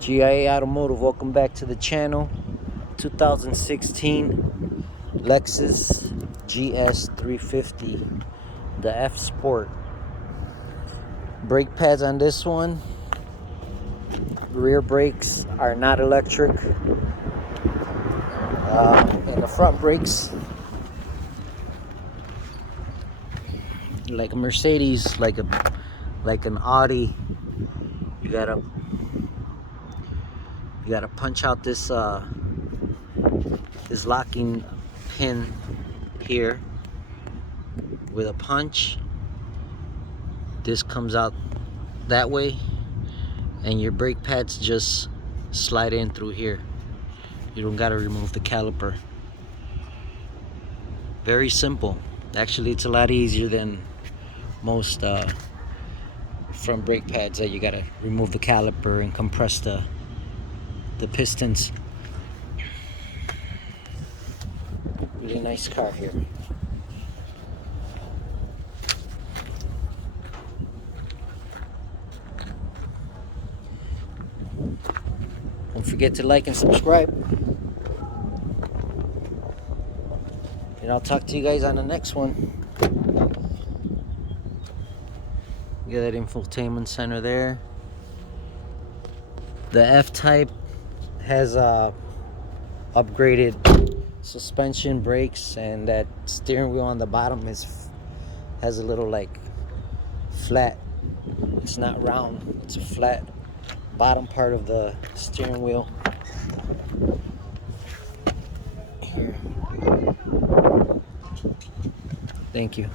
G.I.A. Automotive, welcome back to the channel. 2016 Lexus GS 350, the F Sport. Brake pads on this one. Rear brakes are not electric. And the front brakes, like a Mercedes, like an Audi, you gotta punch out this this locking pin here with a punch. This comes out that way, and your brake pads just slide in through here. You don't gotta remove the caliper. Very simple. Actually, it's a lot easier than most front brake pads that you gotta remove the caliper and compress the pistons. Really nice car here. Don't forget to like and subscribe. And I'll talk to you guys on the next one. You got that infotainment center there. The F-Type has upgraded suspension, brakes, and that steering wheel on the bottom has a little like flat. It's not round, it's a flat bottom part of the steering wheel here. Thank you.